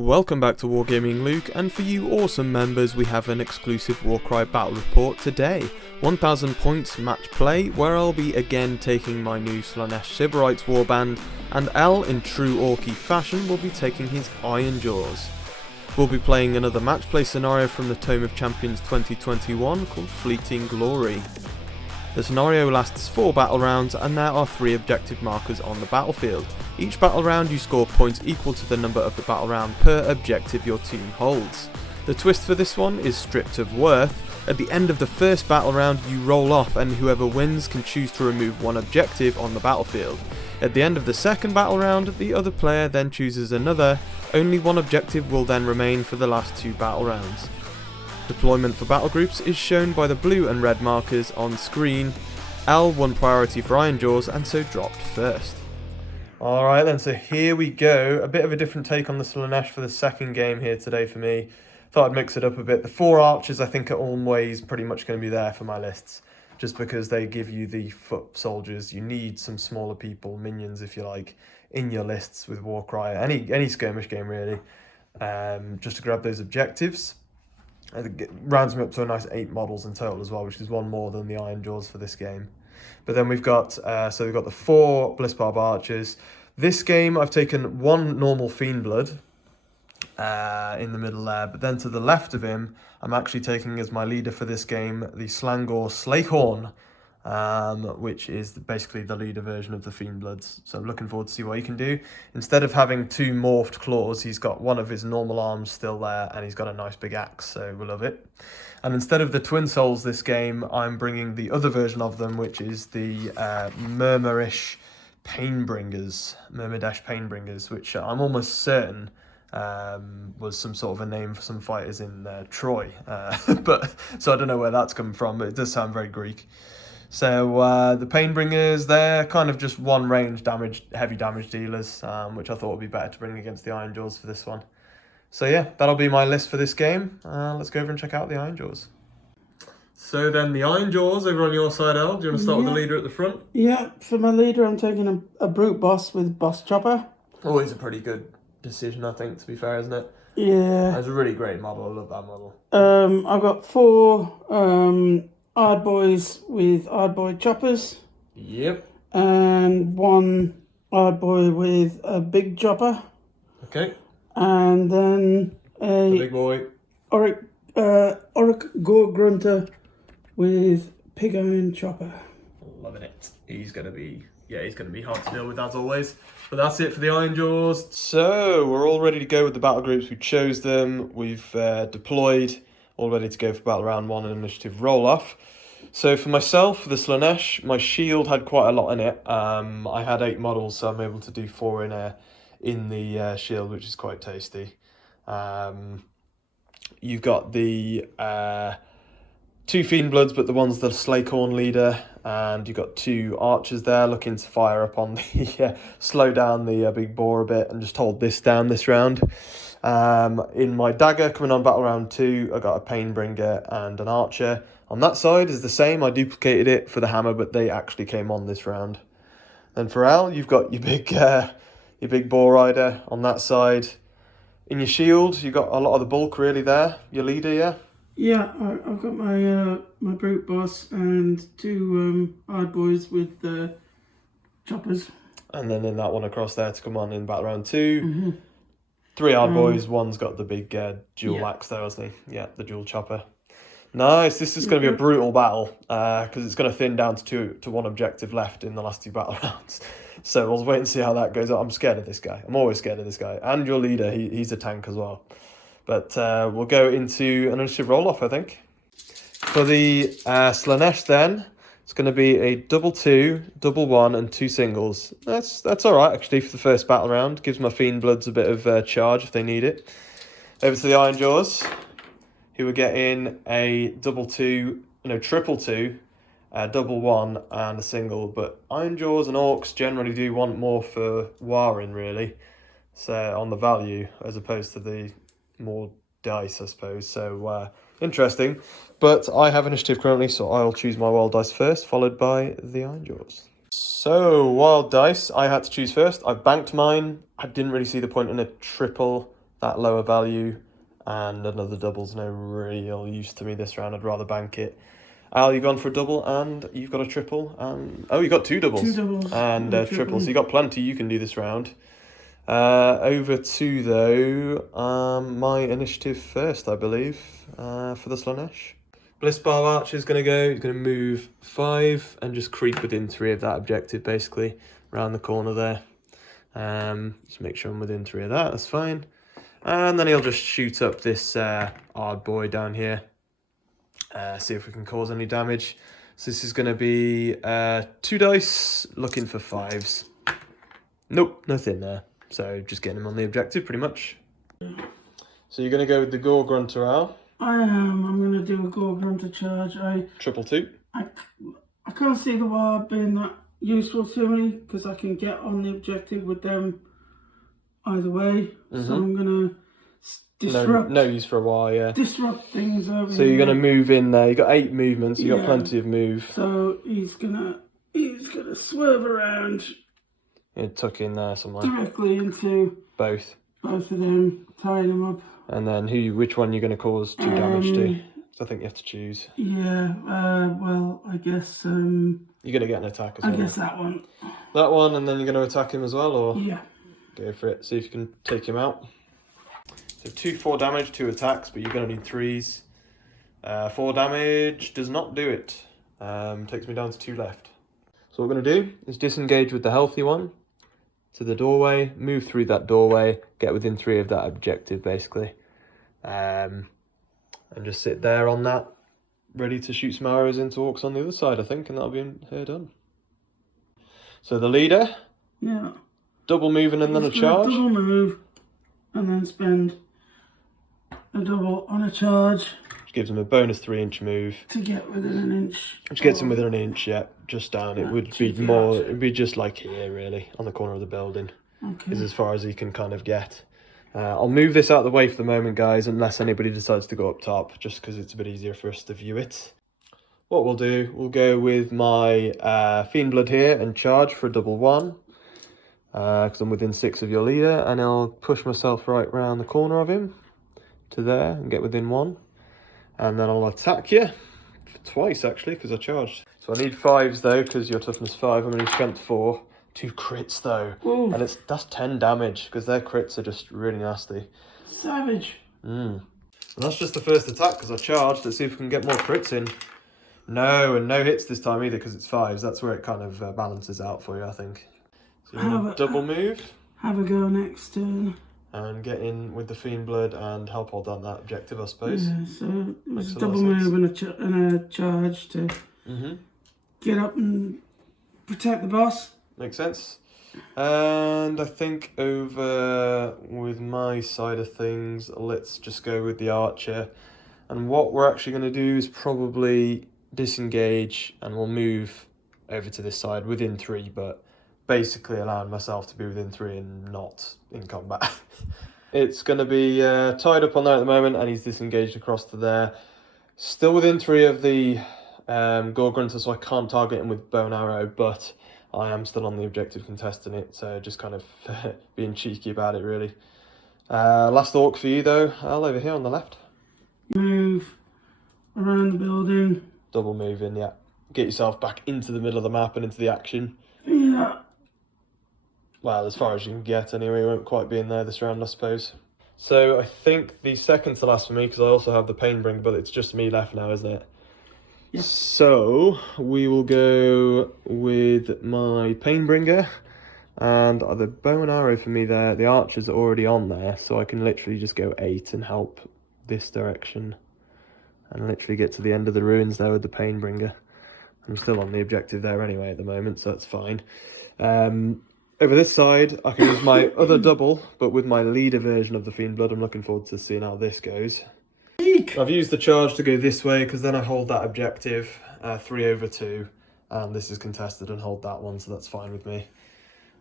Welcome back to Wargaming Luke, and for you awesome members we have an exclusive Warcry battle report today. 1000 points match play, where I'll be again taking my new Slaanesh Sybarites warband, and L in true Orky fashion will be taking his Ironjawz. We'll be playing another match play scenario from the Tome of Champions 2021 called Fleeting Glory. The scenario lasts 4 battle rounds and there are 3 objective markers on the battlefield. Each battle round you score points equal to the number of the battle round per objective your team holds. The twist for this one is stripped of worth. At the end of the first battle round you roll off and whoever wins can choose to remove one objective on the battlefield. At the end of the second battle round the other player then chooses another. Only one objective will then remain for the last 2 battle rounds. Deployment for battle groups is shown by the blue and red markers on screen. L won priority for Ironjawz and so dropped first. Alright then, so here we go. A bit of a different take on the Slaanesh for the second game here today for me. Thought I'd mix it up a bit. The 4 archers I think are always pretty much going to be there for my lists. Just because they give you the foot soldiers. You need some smaller people, minions if you like, in your lists with Warcry. Any skirmish game really. Just to grab those objectives. I think it rounds me up to a nice 8 models in total as well, which is 1 more than the Ironjawz for this game. But then we've got, so we've got the 4 Blissbarb archers. This game I've taken 1 normal Fiendblood in the middle there, but then to the left of him, I'm actually taking as my leader for this game the Slangor Slakehorn, which is basically the leader version of the Fiendbloods. So I'm looking forward to see what he can do. Instead of having 2 morphed claws, he's got one of his normal arms still there, and he's got a nice big axe, so we love it. And instead of the Twin Souls this game, I'm bringing the other version of them, which is the Murmurish Painbringers, Murmurdash Painbringers, which I'm almost certain was some sort of a name for some fighters in Troy. So I don't know where that's come from, but it does sound very Greek. So the Painbringers, they're kind of just 1 range damage, heavy damage dealers, which I thought would be better to bring against the Ironjawz for this one. So yeah, that'll be my list for this game. Let's go over and check out the Ironjawz. So then the Ironjawz over on your side, Al. Do you want to start with the leader at the front? Yeah, for my leader I'm taking a brute boss with boss chopper. Always a pretty good decision, I think, to be fair, isn't it? Yeah. It's a really great model. I love that model. I've got 4 Hard Boys with Hard Boy choppers. Yep. And 1 Hard Boy with a big chopper. Okay. And then a the big boy. Oric Gore Grunter with pig iron chopper. Loving it. He's gonna be hard to deal with as always. But that's it for the Ironjawz. So we're all ready to go with the battle groups. We chose them. We've deployed. All ready to go for battle round 1 and initiative roll off. So for myself, for the Slaanesh, my shield had quite a lot in it. I had 8 models, so I'm able to do 4 in the shield, which is quite tasty. You've got the 2 Fiendbloods, but the one's the Slakehorn leader, and you've got 2 archers there looking to fire up on the slow down the big boar a bit and just hold this down this round. In my dagger coming on battle round 2, I got a Painbringer and an archer. On that side is the same. I duplicated it for the hammer, but they actually came on this round. Then for Al, you've got your big boar rider on that side. In your shield, you've got a lot of the bulk really there. Your leader, yeah? Yeah, I've got my my brute boss and 2 Hard Boys with choppers. And then in that one across there to come on in battle round 2. 3 Hard Boys, one's got the big dual axe there, hasn't he? Yeah, the dual chopper. Nice, this is going to be a brutal battle because it's going to thin down to 1 objective left in the last 2 battle rounds. So we'll wait and see how that goes. I'm scared of this guy. I'm always scared of this guy. And your leader, he's a tank as well. But we'll go into an initiative roll-off, I think. For the Slaanesh then, it's going to be a 2-2, 1-1 and 2 singles. That's all right, actually, for the first battle round. Gives my Fiendbloods a bit of charge if they need it. Over to the Ironjawz, who are getting a 2-2, 2-2, 1-1 and a single. But Ironjawz and Orcs generally do want more for Warring, really. So on the value, as opposed to the more dice, I suppose. So interesting. But I have initiative currently, so I'll choose my wild dice first, followed by the Ironjawz. So wild dice, I had to choose first. I banked mine. I didn't really see the point in a triple that lower value, and another double's no real use to me this round. I'd rather bank it. Al, you've gone for a double, and you've got a triple, and oh, you got two doubles. Two doubles and a triple, so you got plenty you can do this round. Over to, though, my initiative first, I believe, for the Slaanesh. Bliss Barb Archer is going to go. He's going to move 5 and just creep within 3 of that objective, basically, around the corner there. Just make sure I'm within 3 of that, that's fine. And then he'll just shoot up this hard boy down here. See if we can cause any damage. So this is going to be 2 dice, looking for 5s. Nope, nothing there. So just getting him on the objective, pretty much. So you're going to go with the Gore Grunter, Al? I am. I'm going to do a Gore Grunter charge. Triple 2. I can't see the war being that useful to me because I can get on the objective with them either way. So I'm going to disrupt. No use for a while, yeah. Disrupt things over So here. you're going to move in there. You got 8 movements. You got plenty of move. So he's gonna swerve around. Yeah, tuck in there somewhere. Directly into both of them, tying them up. And then which one you're going to cause 2 damage to? So I think you have to choose. Yeah. Well, I guess. You're going to get an attack as well. I guess that one. That one, and then you're going to attack him as well, or? Yeah. Go for it. See if you can take him out. So 2 4 damage, 2 attacks, but you're going to need 3s. 4 damage does not do it. Takes me down to 2 left. So what we're going to do is disengage with the healthy one to the doorway, move through that doorway, get within 3 of that objective, basically. And just sit there on that, ready to shoot some arrows into orcs on the other side, I think, and that'll be her done. So the leader, double moving and then a charge. Double move, and then spend a double on a charge. Which gives him a bonus 3-inch move. To get within an inch. Which gets him within an inch, yeah, just down. It would be more, it'd be just like here, really, on the corner of the building. Okay. Is as far as he can kind of get. I'll move this out of the way for the moment, guys, unless anybody decides to go up top, just because it's a bit easier for us to view it. What we'll do, we'll go with my Fiend Blood here and charge for a double 1. Because I'm within 6 of your leader, and I'll push myself right round the corner of him to there and get within 1. And then I'll attack you twice, actually, because I charged. So I need 5s, though, because you're toughness 5. I'm only strength 4. 2 crits, though. Ooh. And that's 10 damage, because their crits are just really nasty. Savage. And that's just the first attack, because I charged. Let's see if we can get more crits in. No, and no hits this time either, because it's 5s. That's where it kind of balances out for you, I think. So double move. Have a go next turn. And get in with the Fiend Blood and help hold down that objective, I suppose. Yeah, so it's a double move and a charge to get up and protect the boss. Makes sense. And I think over with my side of things, let's just go with the archer. And what we're actually going to do is probably disengage, and we'll move over to this side within 3, but basically allowing myself to be within 3 and not in combat. It's going to be tied up on there at the moment, and he's disengaged across to there. Still within 3 of the Gore Grunter, so I can't target him with bow and arrow, but I am still on the objective contesting it, so just kind of being cheeky about it, really. Last orc for you, though. Al, over here on the left. Move around the building. Double move in, yeah. Get yourself back into the middle of the map and into the action. Yeah. Well, as far as you can get, anyway. We won't quite be in there this round, I suppose. So I think the second to last for me, because I also have the Painbringer, but it's just me left now, isn't it? Yeah. So we will go with my Painbringer, and the bow and arrow for me there. The archers are already on there, so I can literally just go 8 and help this direction, and literally get to the end of the ruins there with the Painbringer. I'm still on the objective there anyway at the moment, so that's fine. Over this side, I can use my other double, but with my leader version of the Fiend Blood. I'm looking forward to seeing how this goes. I've used the charge to go this way, because then I hold that objective, 3 over 2, and this is contested and hold that one, so that's fine with me.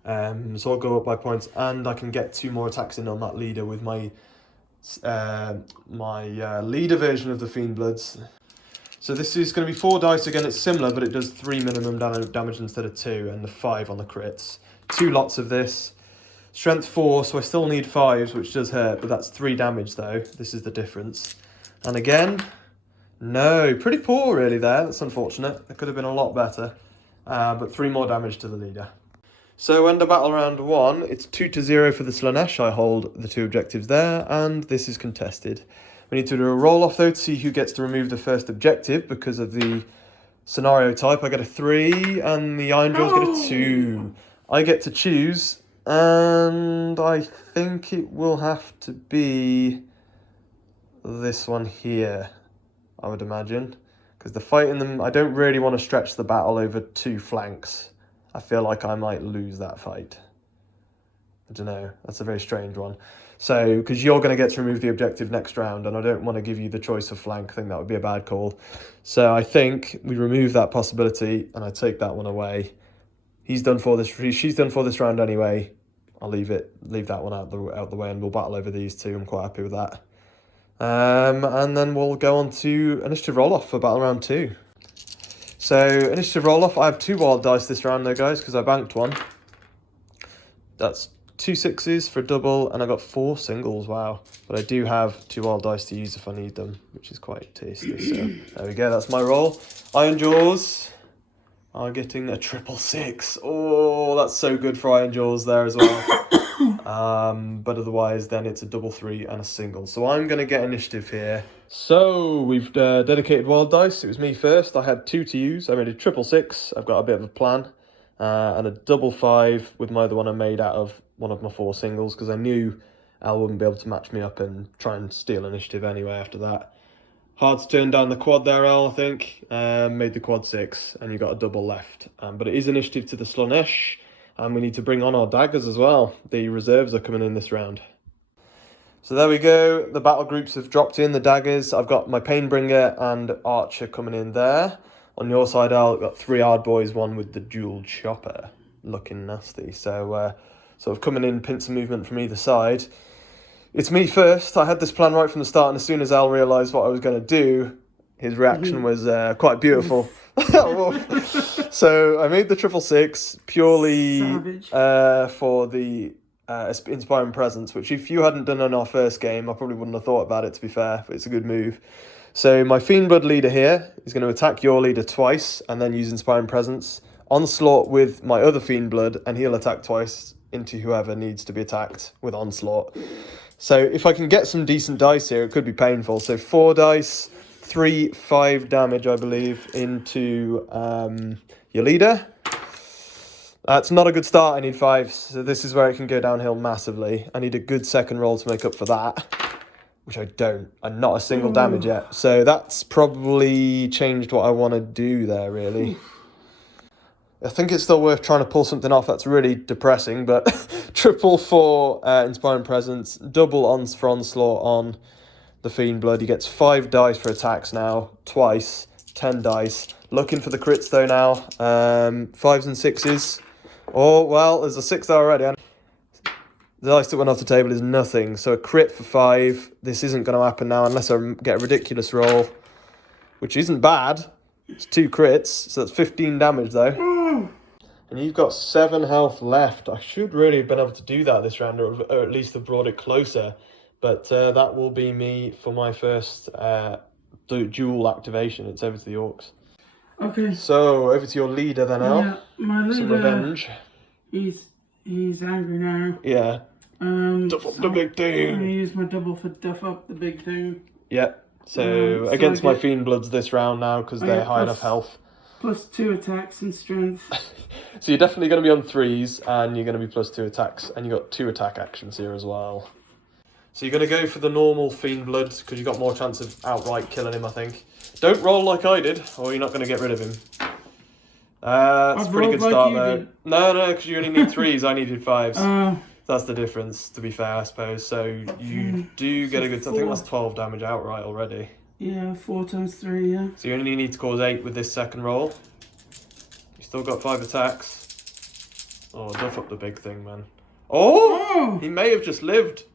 So I'll go up by points, and I can get 2 more attacks in on that leader with my leader version of the Fiend Bloods. So this is going to be 4 dice again. It's similar, but it does 3 minimum damage instead of 2, and the 5 on the crits. 2 lots of this. Strength 4, so I still need 5s, which does hurt, but that's 3 damage though. This is the difference. And again, no, pretty poor really there. That's unfortunate. It could have been a lot better. But 3 more damage to the leader. So end of battle round 1, it's 2-0 for the Slaanesh. I hold the 2 objectives there, and this is contested. We need to do a roll-off though to see who gets to remove the first objective because of the scenario type. I get a 3, and the Ironjawz get a 2. I get to choose, and I think it will have to be this one here, I would imagine. Because the fight in them, I don't really want to stretch the battle over 2 flanks. I feel like I might lose that fight. I don't know, that's a very strange one. So, because you're going to get to remove the objective next round, and I don't want to give you the choice of flank. I think that would be a bad call. So I think we remove that possibility, and I take that one away. She's done for this round anyway. I'll leave that one out the way, and we'll battle over these 2. I'm quite happy with that. And then we'll go on to initiative roll-off for battle round 2. So, initiative roll-off, I have 2 wild dice this round though, guys, because I banked 1. That's 2 6s for a double, and I got 4 singles, wow. But I do have 2 wild dice to use if I need them, which is quite tasty. So, there we go, that's my roll. Ironjawz are getting a 666. Oh, that's so good for Ironjawz there as well. But otherwise, then it's a 3 and a single. So I'm going to get initiative here. So we've dedicated wild dice. It was me first. I had 2 to use. I made a 666. I've got a bit of a plan. And a 5 with my other one I made out of one of my 4 singles because I knew Al wouldn't be able to match me up and try and steal initiative anyway after that. Hard to turn down the quad there, Al, I think. Made the quad 6 and you got a double left. But it is initiative to the Slaanesh. And we need to bring on our daggers as well. The reserves are coming in this round. So there we go. The battle groups have dropped in, the daggers. I've got my Painbringer and Archer coming in there. On your side, I've got 3 hard boys, 1 with the dual chopper. Looking nasty. So sort of coming in, pincer movement from either side. It's me first. I had this plan right from the start, and as soon as Al realised what I was going to do, his reaction was quite beautiful. So I made the 666 purely for the Inspiring Presence, which if you hadn't done in our first game, I probably wouldn't have thought about it, to be fair, but it's a good move. So my Fiendblood leader here is going to attack your leader twice and then use Inspiring Presence. Onslaught with my other Fiendblood, and he'll attack twice into whoever needs to be attacked with Onslaught. So if I can get some decent dice here, it could be painful. So 4 dice, 3, 5 damage, I believe, into your leader. That's not a good start. I need 5, so this is where it can go downhill massively. I need a good second roll to make up for that, which I don't. I'm not a single damage yet. So that's probably changed what I want to do there, really. I think it's still worth trying to pull something off. That's really depressing, but triple for Inspiring Presence, double for Onslaught on the Fiendblood. He gets 5 dice for attacks now, twice, 10 dice. Looking for the crits though now, 5s and 6s. Oh, well, there's a 6 there already. The dice that went off the table is nothing, so a crit for 5. This isn't going to happen now unless I get a ridiculous roll, which isn't bad. It's 2 crits, so that's 15 damage though. And you've got 7 health left. I should really have been able to do that this round, or at least have brought it closer. But that will be me for my first dual activation. It's over to the Orcs. Okay. So, over to your leader then, Al. Yeah, my leader. Some revenge. He's angry now. Yeah. Duff up the big thing. I'm going to use my double for duff up the big thing. Yeah. So against my Fiendbloods this round now, because they're high enough health. Plus 2 attacks and strength. So you're definitely going to be on 3s, and you're going to be plus 2 attacks, and you've got 2 attack actions here as well. So you're going to go for the normal Fiendblood, because you've got more chance of outright killing him, I think. Don't roll like I did, or you're not going to get rid of him. That's a pretty good start there. No, because you only need 3s, I needed 5s. That's the difference, to be fair, I suppose. So you do get a good... I think that's 12 damage outright already. Yeah, 4 times 3, yeah. So you only need to cause 8 with this second roll. You still got 5 attacks. Oh, duff up the big thing, man. Oh! He may have just lived.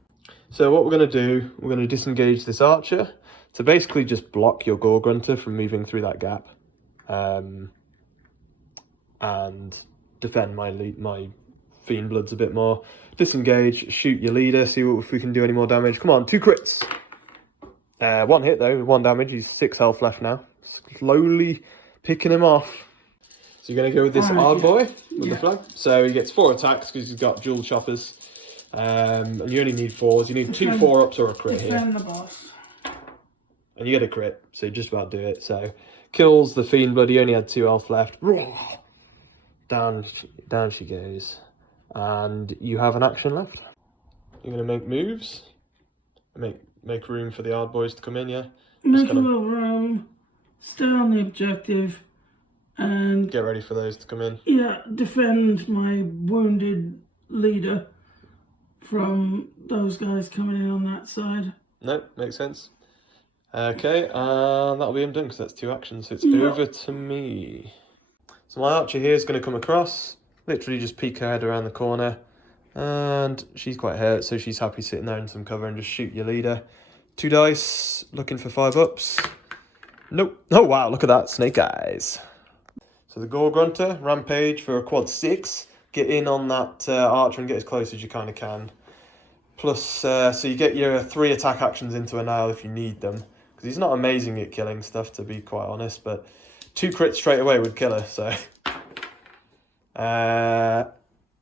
So what we're going to do, we're going to disengage this archer to basically just block your Gore Grunter from moving through that gap. And defend my Fiend Bloods a bit more. Disengage, shoot your leader, see if we can do any more damage. Come on, 2 crits. 1 hit though, 1 damage. He's 6 health left now. Slowly picking him off. So you're going to go with this Ard boy with the flag. So he gets 4 attacks because he's got dual choppers. And you only need 4s. You need 2 4-ups or a crit here. The boss. And you get a crit, so you just about do it. So kills the Fiend Blood. He only had 2 health left. Down she goes. And you have an action left. You're going to make moves. Make room for the Ard boys to come in, yeah? Make a little room. Stay on the objective. And get ready for those to come in. Yeah, defend my wounded leader from those guys coming in on that side. Nope, makes sense. Okay, that'll be him done because that's 2 actions. So it's over to me. So my archer here is going to come across, literally just peek her head around the corner. And she's quite hurt, so she's happy sitting there in some cover and just shoot your leader. 2 dice, looking for 5-ups. Nope. Oh wow, look at that, snake eyes. So the Gore Grunter, Rampage for a quad 6. Get in on that archer and get as close as you kind of can. Plus, so you get your 3 attack actions into a nail if you need them. Because he's not amazing at killing stuff, to be quite honest. But 2 crits straight away would kill her, so...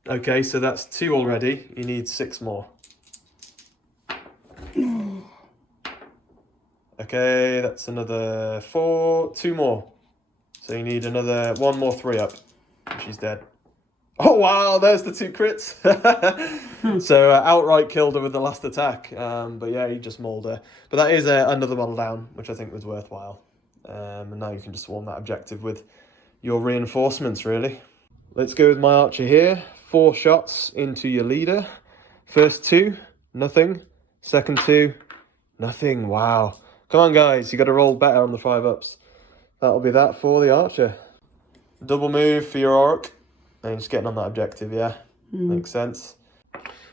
okay, so that's 2 already. You need 6 more. Okay, that's another 4. 2 more. So you need another 1 more 3-up. She's dead. Oh wow, there's the 2 crits. So outright killed her with the last attack. But yeah, he just mauled her. But that is another model down, which I think was worthwhile. And now you can just swarm that objective with your reinforcements, really. Let's go with my archer here. 4 shots into your leader. First 2, nothing. Second 2, nothing. Wow. Come on, guys. You got to roll better on the 5-ups. That'll be that for the archer. Double move for your orc. And you're just getting on that objective, yeah? Makes sense.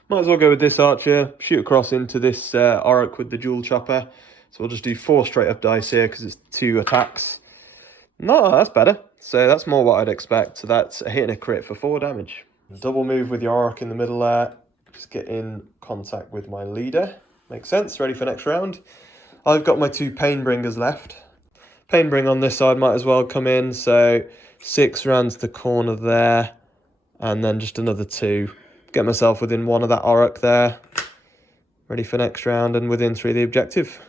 Might as well go with this archer. Shoot across into this orc with the dual chopper. So we'll just do 4 straight up dice here because it's 2 attacks. No, that's better. So that's more what I'd expect. So that's a hit and a crit for 4 damage. Double move with your orc in the middle there. Just get in contact with my leader. Makes sense. Ready for next round. I've got my 2 Painbringers left. Painbring on this side might as well come in. So 6 rounds the corner there. And then just another 2. Get myself within 1 of that Auroch there. Ready for next round and within 3 of the objective.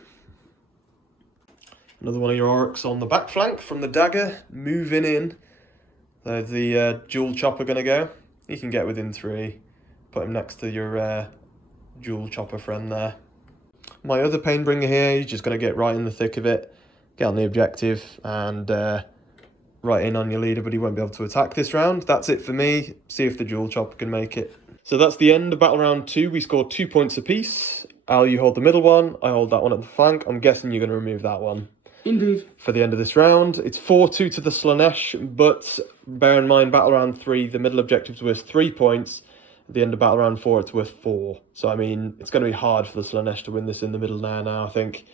Another one of your Aurochs on the back flank from the dagger. Moving in. There's the dual chopper going to go. You can get within 3. Put him next to your dual chopper friend there. My other Painbringer here, he's just going to get right in the thick of it. Get on the objective and right in on your leader, but he won't be able to attack this round. That's it for me. See if the dual chopper can make it. So that's the end of battle round 2. We scored 2 points apiece. Al, you hold the middle one. I hold that one at the flank. I'm guessing you're going to remove that one. Indeed. For the end of this round. It's 4-2 to the Slaanesh, but bear in mind, battle round 3, the middle objective's worth 3 points. At the end of battle round 4, it's worth 4. So, I mean, it's going to be hard for the Slaanesh to win this in the middle now, I think.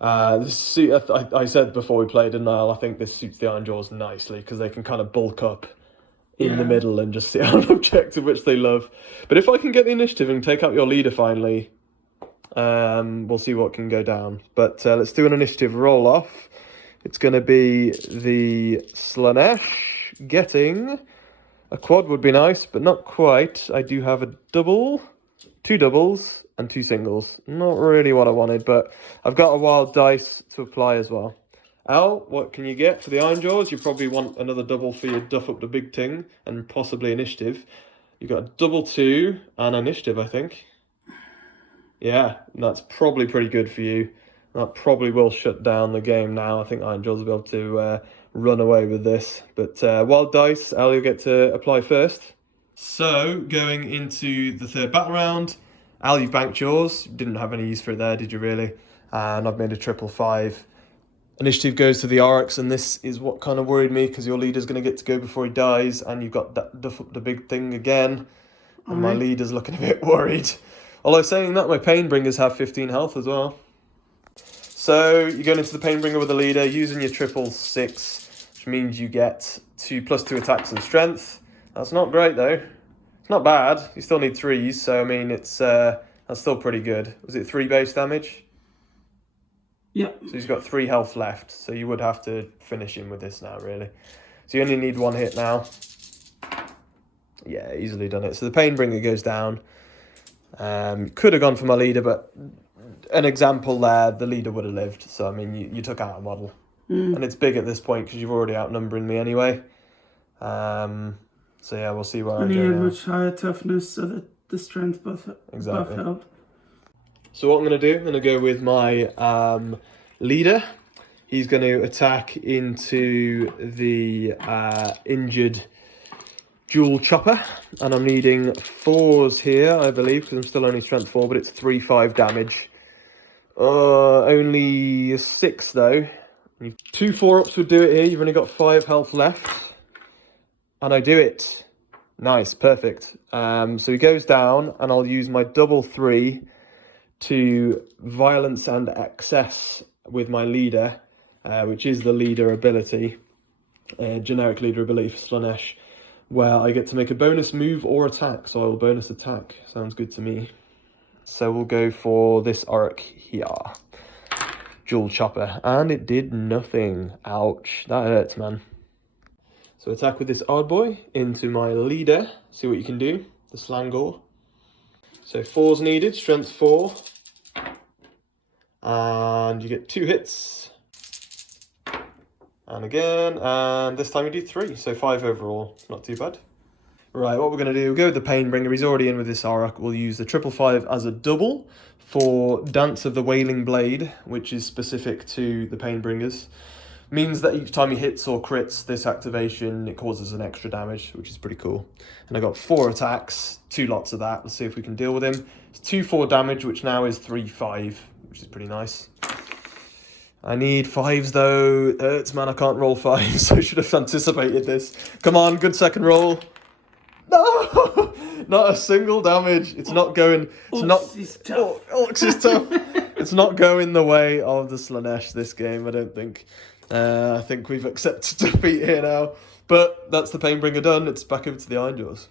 I said before we played, didn't I think this suits the Ironjawz nicely, because they can kind of bulk up in the middle and just sit on an objective, which they love. But if I can get the initiative and take out your leader finally, we'll see what can go down. But let's do an initiative roll off. It's going to be the Slaanesh getting a quad would be nice, but not quite. I do have a double, 2 doubles, and 2 singles. Not really what I wanted, but I've got a wild dice to apply as well. Al, what can you get for the Ironjawz? You probably want another double for your duff up the big ting and possibly initiative. You've got a double 2 and initiative, I think. Yeah, that's probably pretty good for you. That probably will shut down the game now. I think Ironjawz will be able to run away with this. But wild dice, Al, you'll get to apply first. So, going into the 3rd battle round, Al, you've banked yours. Didn't have any use for it there, did you really? And I've made a 555. Initiative goes to the Aurochs, and this is what kind of worried me, because your leader's going to get to go before he dies, and you've got that duff up the big thing again. And my leader's looking a bit worried. Although saying that, my Painbringers have 15 health as well. So you're going into the Painbringer with a leader, using your 666, which means you get +2 attacks and strength. That's not great though. It's not bad. You still need 3s, so I mean, it's that's still pretty good. Was it 3 base damage? Yep. So he's got 3 health left, so you would have to finish him with this now, really. So you only need 1 hit now. Yeah, easily done it. So the Painbringer goes down. Could have gone for my leader, but an example there, the leader would have lived. So, I mean, you took out a model. And it's big at this point because you've already outnumbering me anyway. So, yeah, we'll see where I go And he had now. much higher toughness, so that the strength buff helped. So what I'm going to do, I'm going to go with my leader. He's going to attack into the injured dual chopper. And I'm needing 4s here, I believe, because I'm still only strength 4, but it's 3-5 damage. Only 6, though. 2 4-ups would do it here. You've only got 5 health left. And I do it. Nice, perfect. So he goes down, and I'll use my double 3 to violence and excess with my leader, which is the leader ability, generic leader ability for Slaanesh, where I get to make a bonus move or attack, so I will bonus attack. Sounds good to me. So we'll go for this Orc here. Dual chopper, and it did nothing. Ouch, that hurts, man. So attack with this odd boy into my leader, see what you can do, the Slangor. So 4's needed, strength 4. And you get 2 hits. And again, and this time you do 3, so 5 overall. Not too bad. Right, what we're going to do, we'll go with the Painbringer. He's already in with this Auroch. We'll use the 555 as a double for Dance of the Wailing Blade, which is specific to the Painbringers. Means that each time he hits or crits this activation, it causes an extra damage, which is pretty cool. And I got 4 attacks, 2 lots of that. Let's see if we can deal with him. It's 2-4 damage, which now is 3-5, which is pretty nice. I need 5s though. Hurts, man, I can't roll 5s, so I should have anticipated this. Come on, good second roll. No! Not a single damage. It's not going... Orcs is tough. It's not going the way of the Slaanesh this game, I don't think. I think we've accepted defeat here now. But that's the Painbringer done. It's back over to the Ironjawz.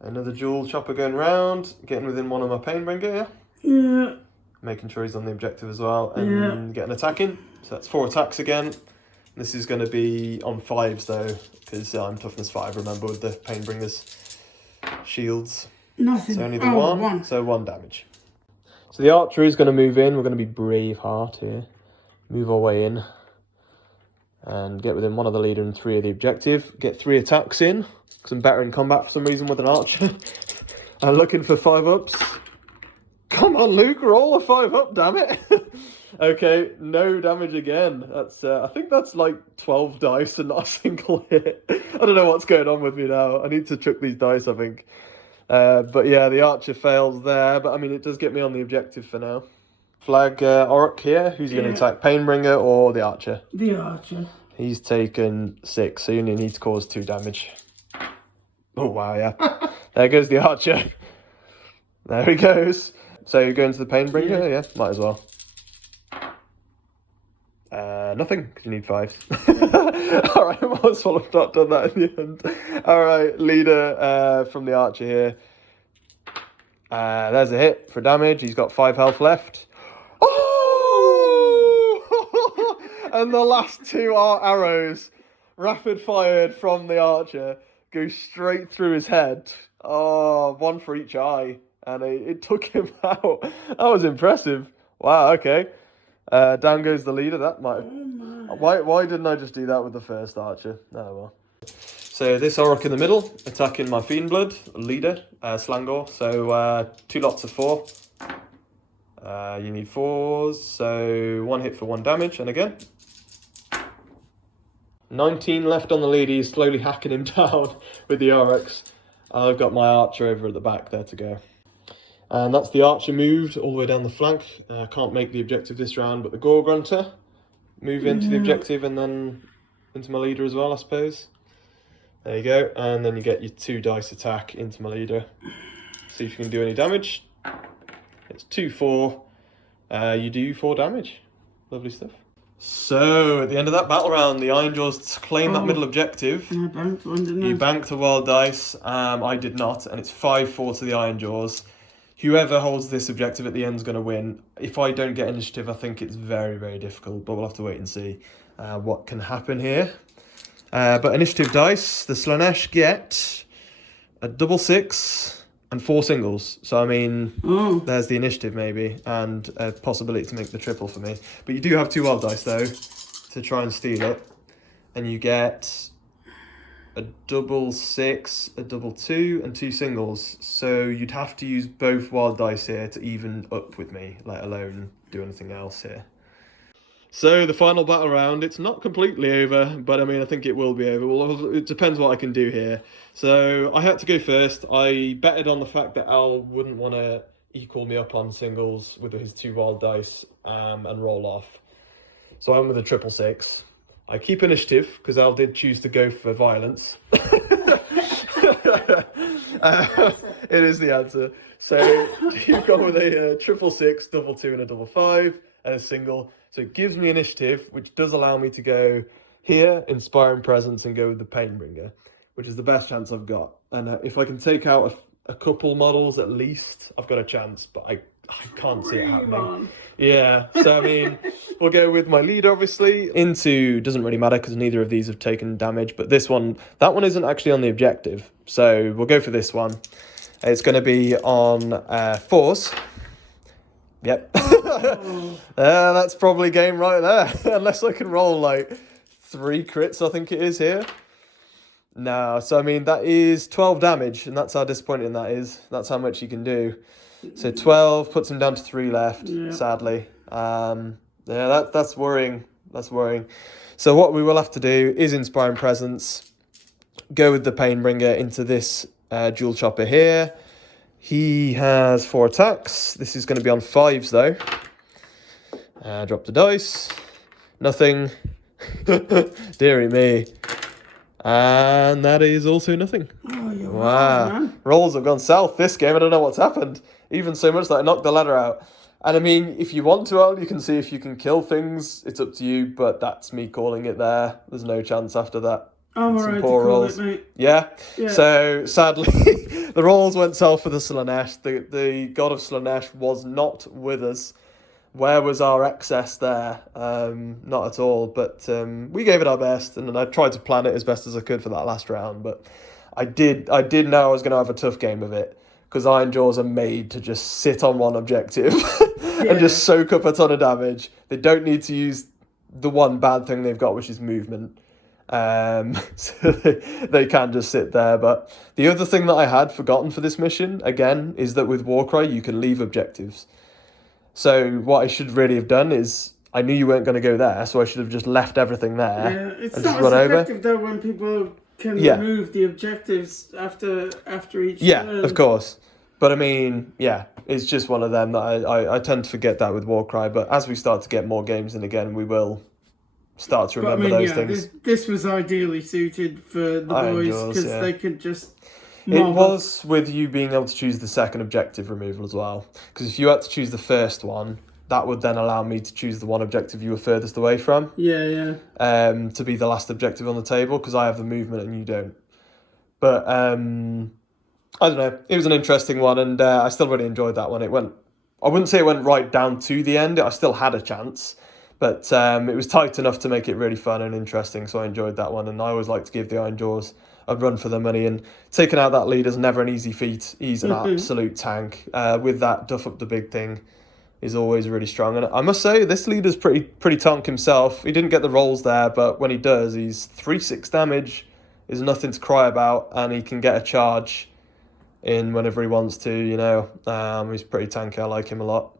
Another dual chopper going round. Getting within one of my Painbringer, yeah? Making sure he's on the objective as well. And getting attacking. So that's 4 attacks again. This is going to be on 5s though, because I'm toughness 5, remember, with the Painbringers shields. Nothing. So only the 1, so 1 damage. So the archer is going to move in. We're going to be Braveheart here. Move our way in. And get within one of the leader and 3 of the objective. Get 3 attacks in, because I'm better in combat for some reason with an archer. I'm looking for 5-ups. Come on, Luke, roll a 5-up, damn it. Okay, no damage again. That's I think that's like 12 dice and not a single hit. I don't know what's going on with me now. I need to chuck these dice, I think. But yeah, the archer fails there. But I mean, it does get me on the objective for now. Flag Auroch here. Who's going to attack? Painbringer or the archer? The archer. He's taken 6, so you only need to cause 2 damage. Oh, wow, yeah. There goes the archer. There he goes. So you're going to the Painbringer? Yeah, might as well. Nothing, because you need 5s. Alright, I might as well have not done that in the end. Alright, leader from the archer here. There's a hit for damage. He's got 5 health left. Oh! And the last 2 are arrows. Rapid fired from the archer. Go straight through his head. Oh, 1 for each eye. And it took him out. That was impressive. Wow, okay. Down goes the leader. That might... Why didn't I just do that with the first archer? Oh, well. So this Auroch in the middle, attacking my Fiendblood, leader, Slangor. So 2 lots of 4. You need 4s, so 1 hit for 1 damage, and again. 19 left on the leader. He's slowly hacking him down with the Aurochs. I've got my archer over at the back there to go. And that's the archer moved all the way down the flank. Can't make the objective this round, but the Gore Grunter move into the objective and then into my leader as well, I suppose. There you go, and then you get your 2 dice attack into my leader. See if you can do any damage. It's 2-4. You do 4 damage. Lovely stuff. So, at the end of that battle round, the Ironjawz claimed that middle objective. And I banked one, didn't I? You banked a wild dice. I did not, and it's 5-4 to the Ironjawz. Whoever holds this objective at the end is going to win. If I don't get initiative, I think it's very, very difficult, but we'll have to wait and see what can happen here. But initiative dice, the Slaanesh get a 6 and 4 singles. So, I mean, there's the initiative maybe, and a possibility to make the triple for me. But you do have 2 wild dice, though, to try and steal it. And you get a 6, a 2, and 2 singles. So you'd have to use both wild dice here to even up with me, let alone do anything else here. So the final battle round, it's not completely over, but I mean, I think it will be over. Well, it depends what I can do here. So I had to go first. I betted on the fact that Al wouldn't want to equal me up on singles with his 2 wild dice and roll off. So I went with a 6. I keep initiative because Al did choose to go for violence. It is the answer. So you've gone with a 666, 2, and a 5, and a single. So it gives me initiative, which does allow me to go here, Inspiring Presence, and go with the Painbringer, which is the best chance I've got. And if I can take out a couple models at least, I've got a chance, but I can't see it happening. Yeah, so I mean, we'll go with my leader, obviously. Into doesn't really matter because neither of these have taken damage, but that one isn't actually on the objective. So we'll go for this one. It's going to be on 4s. Yep. That's probably game right there. Unless I can roll like 3 crits, I think it is here. No, so I mean, that is 12 damage, and that's how disappointing that is. That's how much you can do. So 12 puts him down to 3 left, sadly. That's worrying. That's worrying. So what we will have to do is Inspiring Presence, go with the Painbringer into this Jewel Chopper here. He has 4 attacks. This is going to be on 5s, though. Drop the dice. Nothing. Dearie me. And that is also nothing. Oh, wow. Rolls have gone south this game. I don't know what's happened. Even so much that I knocked the ladder out. And I mean, if you want to, Al, you can see if you can kill things. It's up to you, but that's me calling it there. There's no chance after that. I'm alright to call it, mate. Yeah? So, sadly, the rolls went south for the Slaanesh. The god of Slaanesh was not with us. Where was our excess there? Not at all, but we gave it our best, and I tried to plan it as best as I could for that last round, but I did know I was going to have a tough game of it, because Ironjawz are made to just sit on one objective and just soak up a ton of damage. They don't need to use the one bad thing they've got, which is movement. So they can just sit there. But the other thing that I had forgotten for this mission, again, is that with Warcry, you can leave objectives. So what I should really have done is, I knew you weren't going to go there, so I should have just left everything there. Yeah, it's not as effective though when people can remove the objectives after each turn. Of course. But I mean, it's just one of them that I tend to forget that with Warcry. But as we start to get more games in again, we will start to remember those things. This was ideally suited for the boys because they could just. It was with you being able to choose the second objective removal as well. Because if you had to choose the first one, that would then allow me to choose the one objective you were furthest away from. Yeah. To be the last objective on the table, because I have the movement and you don't. But I don't know. It was an interesting one, and I still really enjoyed that one. I wouldn't say it went right down to the end. I still had a chance. But it was tight enough to make it really fun and interesting, so I enjoyed that one. And I always like to give the Ironjawz a run for their money, and taking out that leader is never an easy feat. He's an absolute tank. With that duff up the big thing is always really strong. And I must say, this leader's pretty tank himself. He didn't get the rolls there, but when he does, he's 3/6 damage, is nothing to cry about, and he can get a charge in whenever he wants to, He's pretty tanky. I like him a lot.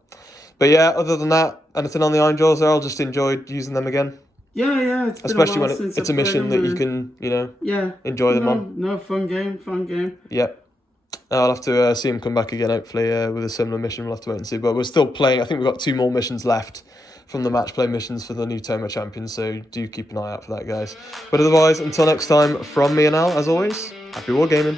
But yeah, other than that, anything on the Ironjawz, I'll just enjoyed using them again. Yeah, it's been especially a while when since it's a mission that you can, enjoy them on. No, fun game. Yep. I'll have to see him come back again, hopefully, with a similar mission. We'll have to wait and see. But we're still playing. I think we've got 2 more missions left from the match play missions for the new Toma Champions, so do keep an eye out for that, guys. But otherwise, until next time, from me and Al, as always, happy wargaming.